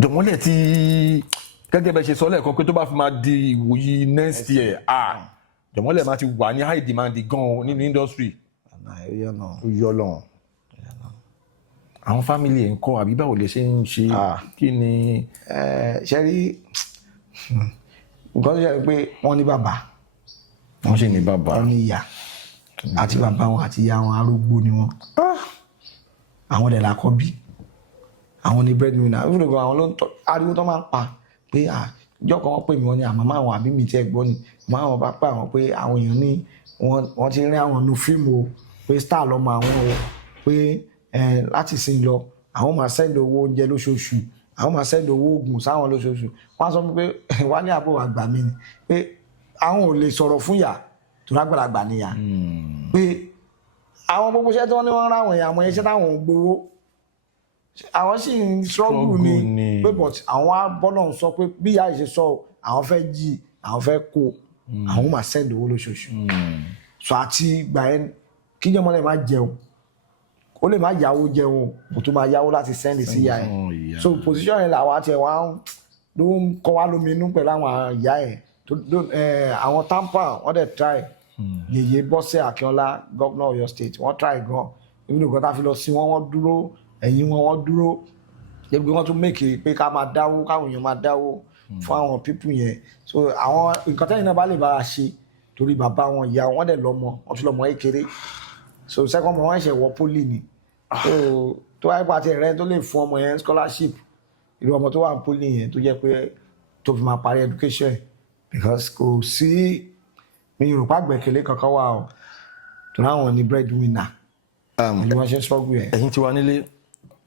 Jọmọ́lẹ̀ ti gẹ́gẹ́ bẹ́ẹ̀ ṣe sọ lẹ́ẹ̀kan pé tó bá fi máa di ìwòyí next year Jọmọ́lẹ̀ máa ti wà ní high demand gan nínú industry. ó yọ lọ́n àwọn family ẹ̀ ń kọ́ àbí báwo lè ṣe ń ṣe kí ni. ṣe rí nǹkan tó ṣe pé wọ́n ní bàbá wọ́n sì ní bàbá wọ́n ní ìyá àti bàbá wọn àti ìyá wọn arúgbó ni wọ́n àwọn dẹ̀ làkọ́ bí àwọn ní breadwinner ìfúnni àwọn ló ń tọ́ ariwo tó máa ń pa pé ìjọ kan wọ́n pè mí wọ́n ní àmọ́ àwọn àbí mi tiẹ̀ gbọ́ ni mọ́ àwọn bá pè àwọn pé àwọn èèyàn ní wọ́n ti rí àwọn nu fíìmù o pé star lọ́mọ àwọn o pé láti sin lọ àwọn máa sẹ́ndì owó oúnjẹ lóṣooṣù àwọn máa sẹ́ndì owó oògùn sáwọn lóṣooṣù wọ́n á sọ pé wá ní àbúrò àgbà mi ni pé àwọn ò lè sọ̀rọ̀ fún ìyá tó lágbàlagbà níyà pé àwọn gbogbo iṣẹ́ tí wọ́n ní wọ́n ráwọn èèyàn àwọn iṣẹ́ táwọn ò gbowó àwọn sì ń struggle ni pé but àwọn bọ́nà ń sọ pé bí ìyá ìṣe sọ àwọn fẹ́ jí àwọn fẹ́ kó àwọn máa sẹ́ndì owó lóṣooṣù so àti ìgbà yẹn kí Jọmọ́lẹ̀ má jẹun ó lè má yáwó jẹun kò tó máa yáwó láti sẹ́ndì sí ìyá ẹ̀ so position yẹn làwọn àti ẹ̀wọ̀n ló ń kọ́ wá lóminú pẹ̀lú àwọn ìyá ẹ̀ àwọn tampa wọ́n dẹ̀ try Yèyé Bọ́sẹ̀ Akínọlá gómìnà Ọ̀yọ́ state wọ́n try gan ibi nìkan tá a fi lọ sí wọ́n dúró ẹ̀yìn wọ́n dúró débi wọ́n tún make pé ká máa dáwó káwọn èèyàn máa dáwó fún àwọn people yẹn so àwọn nǹkan tẹ́yìn náà bá lè bára ṣe torí bàbá wọn ìyá wọn dẹ̀ lọ́mọ wọn tún lọ́mọ kékeré so second mọ̀ wọ́n ṣẹ̀ wọ poli ni so tó wáyé pàtẹ rẹ tó lè fún ọmọ yẹn scholarship irú ọmọ tó wà ní poli yẹn tó jẹ́ pé tó fi máa parí education because kò sí mi rò pa gbẹ̀kẹ̀lé kankan wà o láwọn ní breadwinner ni wọ́n ṣe struggle yẹn. ẹ̀yin tí wà nílé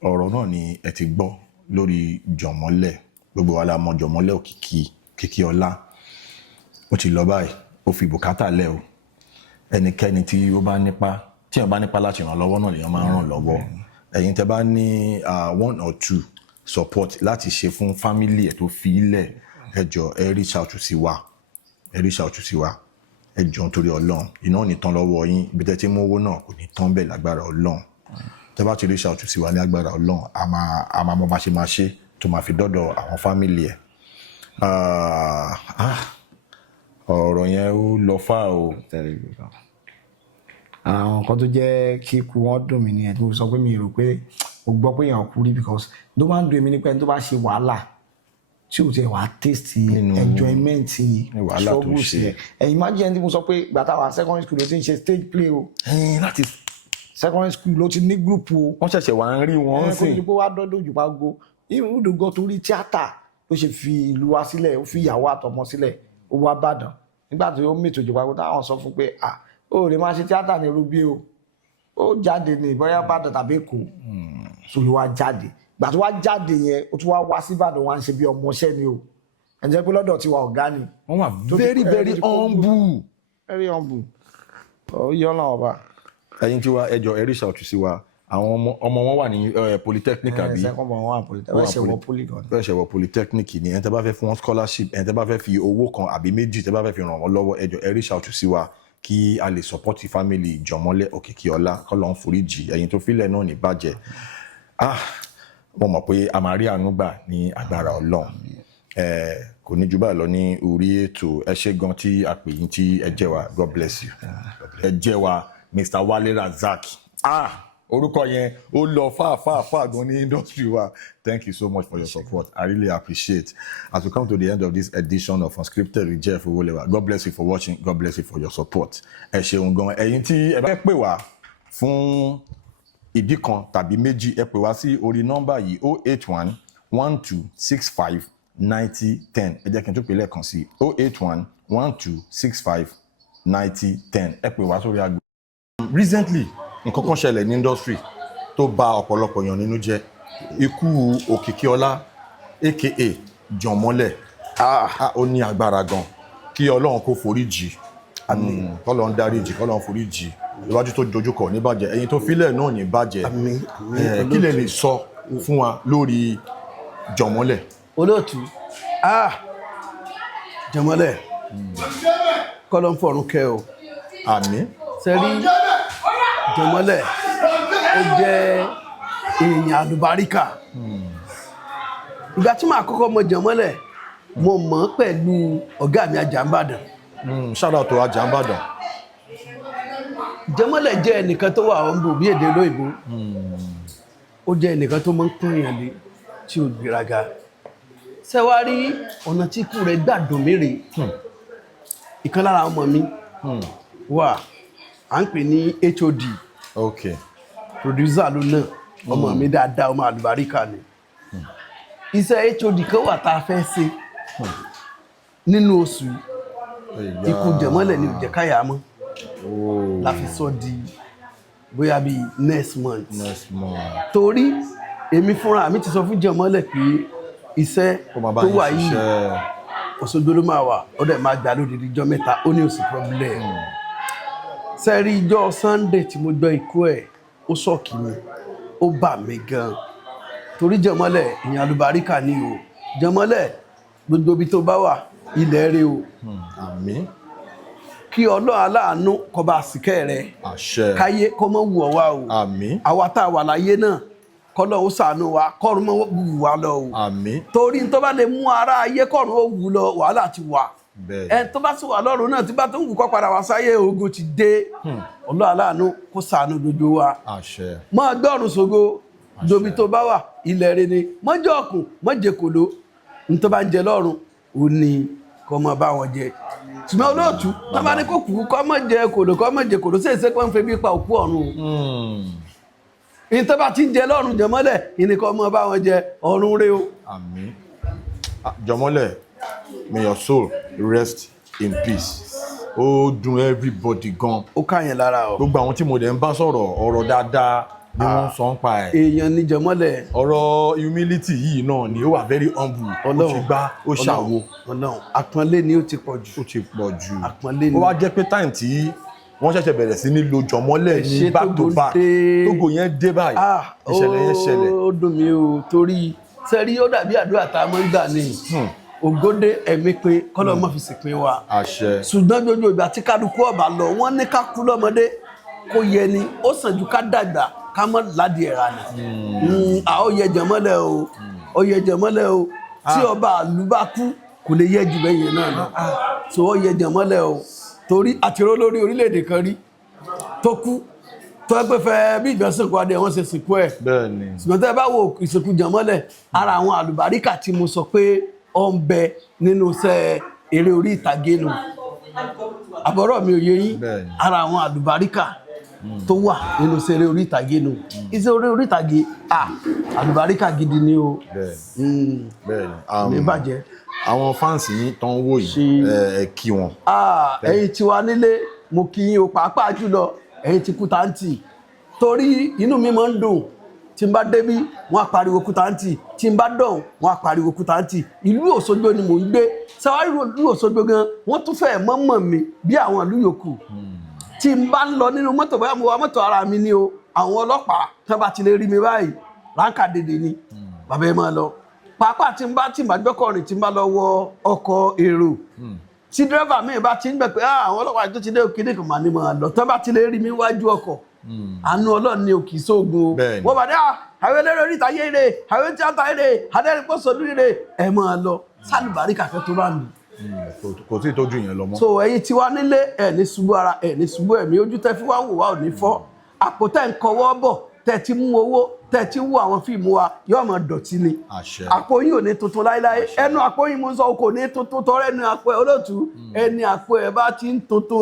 ọ̀rọ̀ náà ni ẹ ti gbọ́ lórí Jọ̀mọ́lẹ̀ gbogbo wa la mọ̀ Jọ̀mọ́lẹ̀ Òkìkí Ọlá ó ti lọ báyìí ó fi bùkátà lẹ̀ o ẹnikẹ́ni tí ó bá nípa tí èèyàn bá nípa láti ràn lọ́wọ́ náà lèèyàn máa ń ràn lọ́wọ́ ẹ̀yin tẹ́ bá ní 1 or 2 support láti ṣe fún family ẹ̀ tó fi ilẹ̀ ẹ jọ̀ọ́ ẹ reach out sí wa ẹ jọ̀ọ́ nítorí Ọlọ́run iná ò ní tán lọ́wọ́ yín ibi tẹ́ ti mú owó náà kò ní tán bẹ́ẹ̀ lágbára Ọlọ́run tẹ́ bá ti reach out sí wa ní agbára Ọlọ́run a máa mọ bá ṣe máa ṣe tó máa fi dọ́dọ̀ àwọn family ẹ̀ ọ̀rọ̀ yẹn ó lọ fà o. àwọn kan tó jẹ́ kí ikú wọn dùn mí nìyẹn tí mo sọ pé mi rò pé mo gbọ́ pé èèyàn kú rí because ló máa ń dùn mí ní pé tó bá ṣe wàhálà tí o ti wà taste enjoyment struggles yẹn ẹ̀yin má jẹ́ ẹni tí mo sọ pé gbàtà wà secondary school ló ti ń ṣe stage play o láti secondary school ló ti ní group o wọ́n ṣẹ̀ṣẹ̀ wà ń rí wọn sí kó tó wá dọ́dọ̀ jù bá go ìrúdò gan torí tíátà ló ṣe fi ìlú wa sílẹ̀ ó fi ìyàwó àtọmọ sílẹ̀ ó wá Ìbàdàn nígbà tí ó mètò ìjọba kó táwọn sọ fún pé ó lè máa ṣe tíátà ní rubí o ó jáde ní bóyá Ìbàdàn tàbí Èkó so ló wá jáde gbà tó wá jáde yẹn ó tún wá sí Ìbàdàn wá ń ṣe bí ọmọọṣẹ́ ni o ẹ jẹ́ pé lọ́dọ̀ tiwa ọ̀gá ni wọ́n wà very humble ó yọ náà ọba. ẹ̀yin tí wa ẹjọ́ ẹ reach out sí wa àwọn ọmọ wọn wà ní polytechnic àbí ṣẹ̀wọ̀ polytechnic ni ẹni tẹ́ bá fẹ́ fún wọn scholarship ẹni tẹ́ bá fẹ́ fi owó kan àbí méjì tẹ́ bá fẹ́ fi ràn wọ́n lọ́wọ́ ẹjọ́ ẹ reach out sí wa kí a lè support family Jọ̀mọ́lẹ̀ Òkìkí Ọlá k'Ọlọ́run foríjì ẹ̀yin tó filẹ̀ náà ní bàjẹ́ mo mọ̀ pé a máa rí àánú gbà ní agbára Ọlọ́run kò ní jù báyìí lọ ní orí ètò ẹ ṣé gan tí a pè yín tí ẹ jẹ́ wa God bless you ẹ jẹ́ wa Mr. Wale Razak orúkọ yẹn ó lọ far gan ní industry wa. Thank you so much for your support. I really appreciate. As we come to the end of this edition of Unscripted with Jeff Owólẹ́wà, God bless you for watching. God bless you for your support. Ẹ ṣeun gan. Ẹ̀yin tí ẹ bá pè wá fún ìdí kan tàbí méjì ẹ pè wá sí orí nọ́mbà yìí 081 1265 9010. Ẹ jẹ́ kí n tún pè lẹ́ẹ̀kan sí 081 1265 9010. Ẹ pè wá sórí agbo. Recently nǹkan kan ṣẹlẹ̀ ní industry tó bà ọ̀pọ̀lọpọ̀ èèyàn nínú jẹ́ ikú Òkìkí Ọlá aka Jọ̀mọ́lẹ̀ ó ní agbára gan kí Ọlọ́run kó foríjì k'Ọlọ́run dáríjì k'Ọlọ́run foríjì iwájú tó dojúkọ ní bàjẹ́ ẹ̀yin tó filẹ̀ náà ní bàjẹ́ kí lè lè sọ fún wa lórí Jọ̀mọ́lẹ̀. olóòtú Jọ̀mọ́lẹ̀ k'Ọlọ́run fọ̀run kẹ́ o àmín. sẹ́rí Jọ̀mọ́lẹ̀ ó jẹ́ èèyàn àlùbáríkà ìgbà tí màá kọ́kọ́ mọ Jọ̀mọ́lẹ̀ mo mọ̀ pẹ̀lú ọ̀gá mi Àjàmbàdàn. Shout out to Àjàmbàdàn. Jọ̀mọ́lẹ̀ jẹ́ ẹnìkan tó wà humble bí èdè olóyìnbó ó jẹ́ ẹnìkan tó máa ń pín èèyàn lé tí ó gbéraga ṣẹ́wárí ọ̀nà tí ikú rẹ̀ gbà dùn mí rèé ìkan lára ọmọ mi wà à ń pè ní HOD okay producer ló náà ọmọ mi dáadáa ọmọ àlùbáríkà ni iṣẹ́ HOD kan wà tá a fẹ́ ṣe nínú oṣù ikú Jọ̀mọ́lẹ̀ ní òjẹ́ káyà mọ́ la fi sọ di bóyá bí next month torí èmi fúnra mi ti sọ fún Jọ̀mọ́lẹ̀ pé iṣẹ́ tó wà yìí Òṣogbo ló máa wà ó dẹ̀ máa gbà lódìdí ijọ́ mẹ́ta ó ní òsì problem sẹ́rí ijọ́ Sunday tí mo gbọ́ ikú ẹ̀ ó ṣọ́ọ̀kì mi ó bà mí gan torí Jọ̀mọ́lẹ̀ ìyẹn àlùbáríkà ni o Jọ̀mọ́lẹ̀ gbogbo ibi tó bá wà ilẹ̀ rẹ o àmín kí Ọlọ́run aláàánú kó bá síkẹ́ rẹ àṣẹ káyé kó mọ́ wù ọ́ wá o àmín àwa tá a wà láyé náà kọ́lọ́ ó ṣàánú wa kọ́run mọ́ wù wá lọ o àmín torí tó bá lè mú ara ayé kọ́run ó wù lọ wàhálà ti wà ẹni tó bá sì wà lọ́run náà tí bá tó ń wù kọ́ padà wá sáyé ogun ti dé Ọlọ́run aláàánú kó ṣàánú gbogbo wa àṣẹ mọ́ gbọ́rùn ṣògo dobi tó bá wà ilẹ̀ rẹ ni mọ́jọ́ ọ̀kùn mọ́jẹ kòló ní tó bá ń jẹ lọ́run ò ní kọ́ mọ́ bá wọn jẹ ṣùgbọ́n olóòtú tó bá ní kó kú kọ́ mọ́ jẹ kòló kọ́ mọ́ jẹ kòló sí èsè pọ́n fẹ́ bí pa òkú ọ̀run ní tó bá ti ń jẹ lọ́run Jọ̀mọ́lẹ̀ ìní kọ́ mọ́ bá wọn jẹ ọ̀run rẹ o. àmín. Jọ̀mọ́lẹ̀, may your soul rest in peace. ó dùn everybody gan. ó ká yẹn lára o. gbogbo àwọn tí mo dẹ̀ ń bá sọ̀rọ̀ ọ̀rọ̀ dáadáa ni wọ́n sọ ń pa ẹ̀. èèyàn ní jẹmọ́lẹ̀. ọ̀rọ̀ humility yìí náà ni ó wà very humble. ó ṣe gbá ó ṣàwo. Ọlọ́run àpọ́nlé ni ó ti pọ̀ jù. ó ti pọ̀ jù. àpọ́nlé ni. ó wá jẹ́ pé time tí wọ́n ṣẹ̀ṣẹ̀ bẹ̀rẹ̀ sí ní lo jọmọ́lẹ̀ ní back to back Tógò yẹn dé báyìí ìṣẹ̀lẹ̀ yẹn ṣẹlẹ̀. ó dùn mí o torí sẹ́rí ó dàbí àdúrà tá a mọ́ ń gbà ní ògódé ẹ̀mí pé kọ́lọ́ mọ́ fi sì pín wa. àṣẹ. ṣùgbọ́n gbogbo ìgbà tí kálukú ọ̀bà lọ wọ́n ní ká kú lọ́mọdé kó yẹ ni ó sàn ju ká dàgbà ká mọ́ ládìí ẹ̀rà ni. ó yẹ jẹ̀mọ́lẹ̀ o ó yẹ jẹ̀mọ́lẹ̀ o tí ọba àlù bá kú kò lè yẹ jù bẹ́yẹn náà lọ so ó yẹ jẹ̀mọ́lẹ̀ o torí àtìró lórí orílẹ̀-èdè kan rí tó kú tó ẹgbẹ́ fẹ́ bí ìjọsìnkú adé wọ́n ṣe sìnkú ẹ̀. bẹ́ẹ̀ni. ṣùgbọ́n tẹ́ bá wo ìsìnkú jẹ̀mọ́lẹ̀ ara àwọn àlùbáríkà tí mo sọ pé ó ń bẹ nínú iṣẹ́ eré orí ìtàgé nù àbọ̀rọ̀ mi ò yé yín ara àwọn àlùbáríkà tó wà nínú iṣẹ́ eré orí ìtàgé nù iṣẹ́ eré orí ìtàgé àlùbáríkà gidi ni o. bẹ́ẹ̀ni ní bàjẹ́. àwọn fáǹsì yín tó ń wò yìí ẹ kí wọn. ẹ̀yin tí wà nílé mo kí yín o pàápàá jùlọ ẹ̀yin tí Kútàǹtì torí inú mi máa ń dùn tí n bá débí wọn á pariwo Kútàǹtì tí n bá dọ̀hún wọn á pariwo Kútàǹtì ìlú Òṣogbo ni mò ń gbé sáwárí ìlú Òṣogbo gan wọ́n tún fẹ́ mọ́mọ́ mi bí àwọn ìlú yòókù tí n bá ń lọ nínú mọ́tò bóyá mo wa mọ́tò ara mi ni o àwọn ọlọ́pàá tí wọ́n bá ti lè rí mi báyìí ráńkà dèdè ni bàbá ẹ máa lọ pàápàá tí n bá gbọ́kọ̀rìn tí n bá lọ wọ ọkọ̀ èrò tí dírẹ́fà mi bá ti ń gbẹ pé àwọn ọlọ́pàá tó ti dé òkèdè kan máa ní máa lọ tó bá ti lè rí mi wájú ọkọ̀ àánú Ọlọ́run ni òkì sóògùn o wọ́n bá dé àwọn eléré oríta yé ire àwọn tíátà ire adẹ́rìnpọ̀sọ̀dún ire ẹ máa lọ sálùbárí kàfẹ́ tó bá mi. kò tí ì tójú yẹn lọ mọ́. so ẹ̀yin tí wá nílé ẹ̀ ní ṣubú ara ẹ̀ ní ṣubú ẹ̀mí ojú tẹ́ fi wá wò wá ò ní fọ́ àpò tẹ́ ń kọwọ́ bọ̀ tẹ́ ti mú owó tẹ́ ti wo àwọn fíìmù wa yóò máa dọ̀tí ni àpò yín ò ní tuntun láéláé ẹnu àpò yín mo sọ kò ní tuntun tọrẹ ẹnu àpò ẹ olóòtú ẹni àpò ẹ bá ti ń tuntun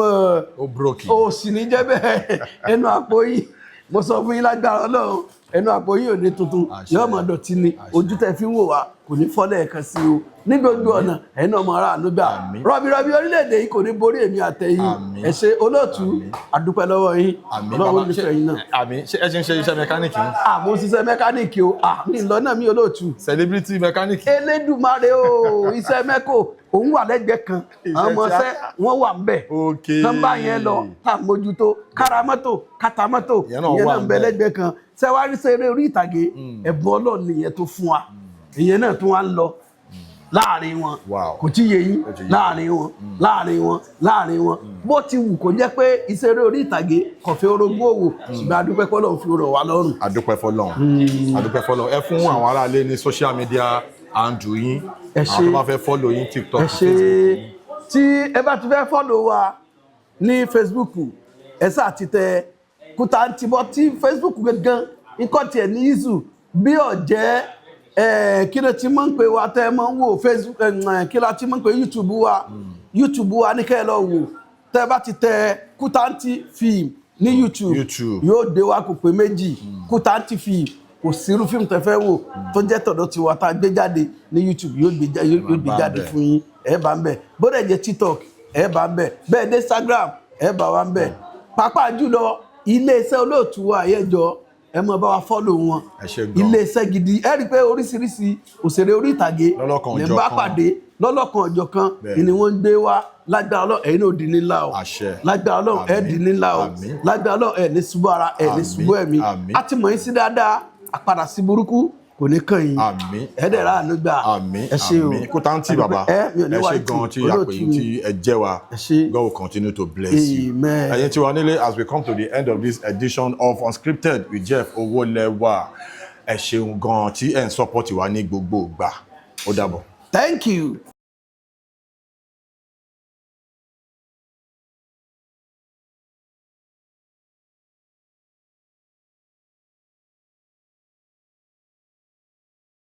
ó búrọ́kì ó sì ní jẹ́ bẹ́ẹ̀ ẹnu àpò yín mo sọ fún yín lágbára Ọlọ́run ẹnu àpò yín ò ní tuntun yóò máa dọ̀tí ni ojú tẹ́ fi ń wò wá kò ní fọ́ lẹ́ẹ̀kan sí o ní gbogbo ọ̀nà ẹ̀yin náà máa rà àánú gbà rọ̀bìrọ̀bì orílẹ̀-èdè yìí kò ní borí èmi àtẹ̀yìn ẹ ṣé olóòtú àdúpẹ́ lọ́wọ́ yín Ọlọ́run nífẹ̀ẹ́ yín náà. àmín ṣé ẹ ṣe ń ṣe iṣẹ́ mẹkáníìkì yín. mo ṣiṣẹ́ mẹkáníìkì o mi lọ náà mi olóòtú. celebrity mẹkáníìkì. Elédùmarè o iṣẹ́ mẹ́kò òun wà lẹ́gbẹ̀ẹ́ kan àwọn ọmọọṣẹ́ wọn wà ń bẹ̀ nọ́mbà yẹn lọ tá a mójútó kára mọ́tò kàtà mọ́tò ìyẹn náà ń bẹ lẹ́gbẹ̀ẹ́ kan ṣẹ́wárí ṣeré orí ìtàgé ẹ̀bùn Ọlọ́run nìyẹn tó fún wa ìyẹn náà tó wá ń lọ láàrin wọn kò tí yé yín láàrin wọn bó ti wù kó jẹ́ pé ìṣeré orí ìtàgé kò fẹ́ orogún òwò ṣùgbọ́n adúpẹ́ fọ́lọ́run fi rọ̀ wá lọ́rùn. adúpẹ́ fọ́lọ́run ẹ fún àwọn aráalé ní social media handle yín àwọn tó bá fẹ́ follow yín TikTok Facebook. tí ẹ bá ti fẹ́ follow wa ní Facebook ẹ sáà ti tẹ Kútàǹtì bọ́ tí Facebook gangan nǹkan tiẹ̀ ní ìzù bí ọ̀jẹ́ kí ló ti máa ń pè wá tẹ́ ẹ máa ń wò Facebook kí ló ti máa ń pè YouTube wa ní kẹ́ ẹ lọ wò tẹ́ ẹ bá ti tẹ Kútàǹtì film ní YouTube yóò dé wa kò pé méjì Kútàǹtì film kò sírú fíìmù tẹ́ fẹ́ wò tó jẹ́ tọ̀dọ̀ tiwa tá a gbé jáde ní YouTube yóò gbé jáde fún yín ẹ bá ń bẹ̀ bó dẹ̀ jẹ́ TikTok ẹ bá ń bẹ̀ bẹ́ẹ̀ dé Instagram ẹ bá wa ń bẹ̀ pàápàá jùlọ iléeṣẹ́ olóòtú wa àyẹ́jọ́ ẹ mọ̀ bá wa fọ́lò wọn iléeṣẹ́ gidi ẹ rí i pé oríṣiríṣi òṣèré orí ìtàgé lè ń bá pàdé lọ́lọ́kan ọ̀jọ̀kan ni wọ́n ń gbé wá lágbára Ọlọ́run ẹ̀yin náà di nílá o lágbára Ọlọ́run ẹ̀ di nílá o lágbára Ọlọ́run ẹ̀ ní ṣubú ara ẹ̀ ní ṣubú ẹ̀mí a ti mọ̀ yín sí dáadáa àpadà sí burúkú kò ní kàn yín ẹ̀ẹ́dẹ̀ rà àánú gbà ẹ ṣé o Kútàǹtì bàbá ẹ ṣé gan tí àpèyìn tí ẹ jẹ́ wa God will continue to bless you. ẹ̀yin tí wà nílé as we come to the end of this edition of Unscripted with Jeff Owólẹ́wà ẹ ṣeun gan tí ẹ ń support wa ní gbogbo ìgbà ó dàbọ̀. Thank you.